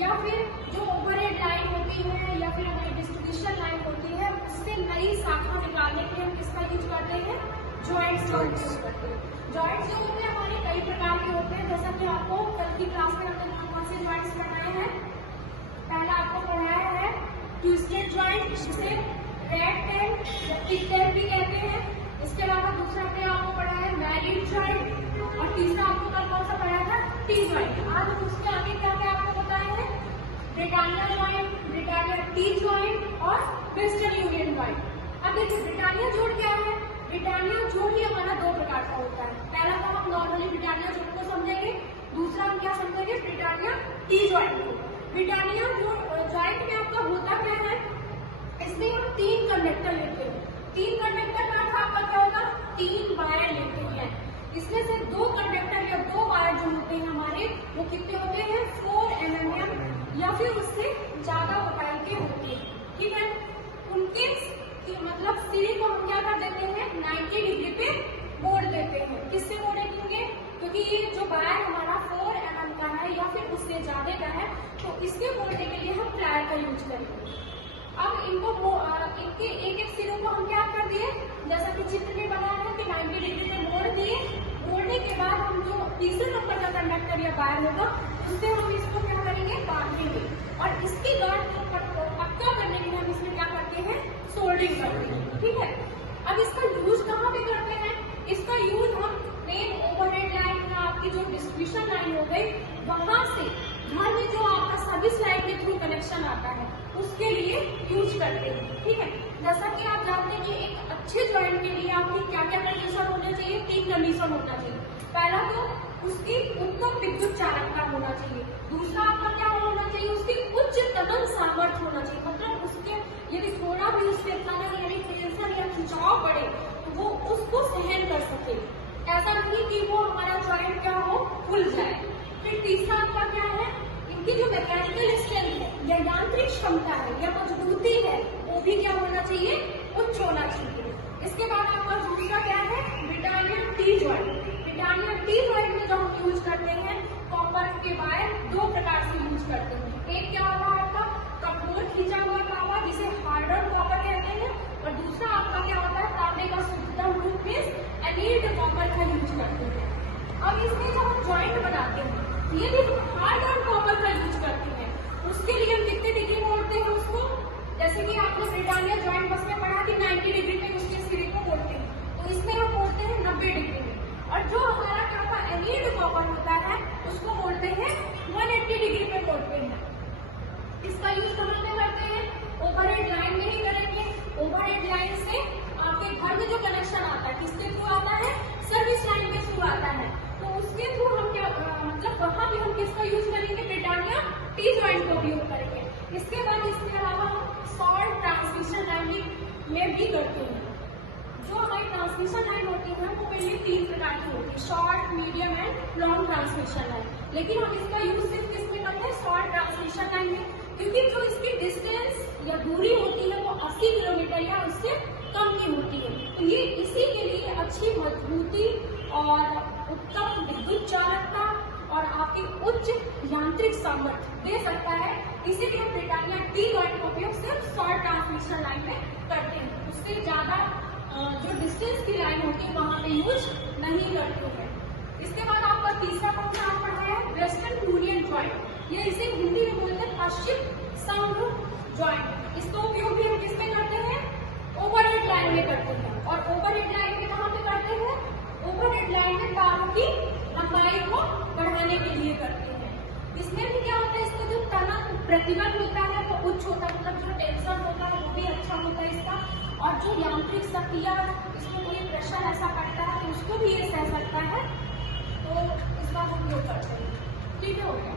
या फिर जो ओवरहेड लाइन होती है या फिर हमारी डिस्ट्रीब्यूशन लाइन होती है, उससे नई शाखा निकालने के लिए हम किसका यूज करते हैं? जॉइंट्स का यूज करते हैं। जॉइंट्स जो होते हैं हमारे कई प्रकार के होते हैं, जैसा कि आपको कल की क्लास में हमने कौन से जॉइंट्स पढ़ाए हैं? पहला आपको पढ़ाया है ट्विस्टेड जॉइंट, जिसे रैट टेल या पिग टेल भी कहते हैं। इसके अलावा दूसरा हमने आपको पढ़ा है वैलिड जॉइंट, और तीसरा आपको कल कौन सा पढ़ाया था? T joint. आज हम उसके आगे क्या क्या आपको बताए हैं? Britannia joint, Britannia T joint और वेस्टर्न यूनियन जॉइंट। अब देखिए ब्रिटानिया जोड़ क्या है? ब्रिटानिया जोड़ ही हमारा दो प्रकार का होता है। पहला तो हम नॉर्मली ब्रिटानिया जोड़ को समझेंगे, दूसरा हम क्या समझेंगे? ब्रिटानिया टी जॉइंट को। ब्रिटानिया जॉइंट में आपका होता क्या है? इसमें हम 3 कंडक्टर लेते हैं। 3 कंडक्टर का अर्थ आपका क्या होगा? 3 वायर लेते हैं। इसमें से 2 कंडक्टर या 2 वायर जो होते हैं हमारे, वो कितने होते हैं? 4 mm या फिर उससे ज्यादा मोटाई के होते हैं। ठीक है, उनके मतलब सिरे को हम क्या कर देते हैं? 90 डिग्री पे मोड़ देते हैं। किससे मोड़ेंगे? क्योंकि ये जो वायर हमारा 4 mm का है या फिर उससे ज्यादा का है, तो इसके मोड़ने के लिए हम प्लायर का यूज करेंगे। अब इनके एक एक सिरों को हम क्या कर दिए, जैसा कि चित्र में बना है कि 90 डिग्री पे मोड़ दिए। मोड़ने के बाद हम जो तीसरे नंबर का कंडक्टर या वायर होगा, उससे हम इसको क्या करेंगे? बांधेंगे, और इसकी गांठ को पक्का करने के लिए हम इसमें क्या करते हैं? सोल्डरिंग करते हैं। ठीक है, अब इसका यूज कहाँ पे करते हैं? इसका यूज हम मेन ओवरहेड लाइन का आपकी जो डिस्ट्रीब्यूशन लाइन हो गई, वहां से घर में जो आपका सर्विस लाइन के थ्रू कनेक्शन आता है, उसके लिए यूज करते हैं। ठीक है, जैसा कि आप जानते हैं कि एक अच्छे जॉइंट के लिए आपकी क्या क्या कंडीशन होना चाहिए? 3 कंडीशन होना चाहिए। पहला तो उसकी उत्तम विद्युत चालकता होना चाहिए। दूसरा आपका क्या होना चाहिए? उसकी उच्च तनन सामर्थ्य होना चाहिए, मतलब उसके यदि थोड़ा भी उसके तनन यानी टेंशन या खिंचाव पड़े तो वो उसको सहन कर सके। ऐसा नहीं कि वो हमारा जॉइंट क्या हो? फूल जाए। फिर तीसरा आपका क्या है? इनकी जो मैकेनिकल स्ट्रेंथ है या यांत्रिक क्षमता है या मजबूती है, वो भी क्या होना चाहिए? उच्च होना चाहिए। इसके बाद आपका दूसरा क्या है? Britannia T joint. Britannia T joint में जो हम यूज करते हैं, कॉपर के वायर 2 प्रकार से यूज करते हैं। एक क्या होगा आपका? कठोर खींचा हुआ तांबा, जिसे हार्डन कॉपर कहते हैं, और दूसरा आपका क्या होता है? तांबे का शुद्धतम रूप में एनीड कॉपर का यूज करते हैं। अब इसमें जब हम जॉइंट बनाते हैं, ये भी हार्डन कॉपर का यूज करते हैं। उसके लिए हम कितने डिग्री मोड़ते हैं उसको? जैसे कि आपने ब्रिटानिया जॉइंट बस में पढ़ा कि 90 डिग्री पे उसके सिरे को मोड़ते हैं, तो इसमें हम मोड़ते हैं 90 डिग्री में। और जो हमारा क्या होता है? एनीड कॉपर होता है, उसको मोड़ते हैं 180 डिग्री पे मोड़ते हैं। इसका यूज कहाँ पे करते हैं? ओवरहेड लाइन में ही करेंगे। ओवरहेड लाइन से आपके घर में जो कनेक्शन आता है, किसके थ्रू आता है? सर्विस लाइन के थ्रू आता है, तो उसके थ्रू हम क्या मतलब वहां भी हम किसका यूज करेंगे? ब्रिटानिया टी जॉइंट का उपयोग करेंगे। इसके बाद इसके अलावा हम शॉर्ट ट्रांसमिशन लाइन में भी करते हैं। जो हमारी ट्रांसमिशन लाइन होती है वो पहले 3 प्रकार की होती है, short, medium and long transmission line. लेकिन हम इसका यूज सिर्फ किसमें करते हैं? शॉर्ट ट्रांसमिशन लाइन में, क्योंकि जो इसकी डिस्टेंस या दूरी होती है वो 80 किलोमीटर या उससे कम की होती है। तो ये इसी के लिए अच्छी मजबूती और उत्तम विद्युत चालकता और आपकी उच्च यांत्रिक सामर्थ्य दे सकता है। इसीलिए हम ब्रिटानिया टी जॉइंट का उपयोग सिर्फ शॉर्ट ट्रांसमिशन लाइन में करते हैं। उससे ज्यादा जो डिस्टेंस की लाइन होती है वहां पे यूज नहीं करते हैं। इसके बाद आपका तीसरा कौन सा पढ़ा है? Western union joint. ये इसे हिंदी में बोलते हैं पश्चिम संघ जॉइंट। इसका उपयोग भी हम किसमें करते हैं? ओवरहेड लाइन में करते हैं। और ओवरहेड लाइन में कहाँ पे करते हैं? ओवरहेड लाइन में तारों की लंबाई को बढ़ाने के लिए करते हैं। इसमें भी क्या होता है? इसका जो तनन प्रतिबल होता है वो उच्च होता है, मतलब जो टेंशन होता है वो भी अच्छा होता है इसका। और जो यांत्रिक शक्तियां, इसको कोई प्रेशर ऐसा पड़ता है तो उसको भी ये सह सकता है, तो इसका हम उपयोग करते हैं। ठीक है, हो गया।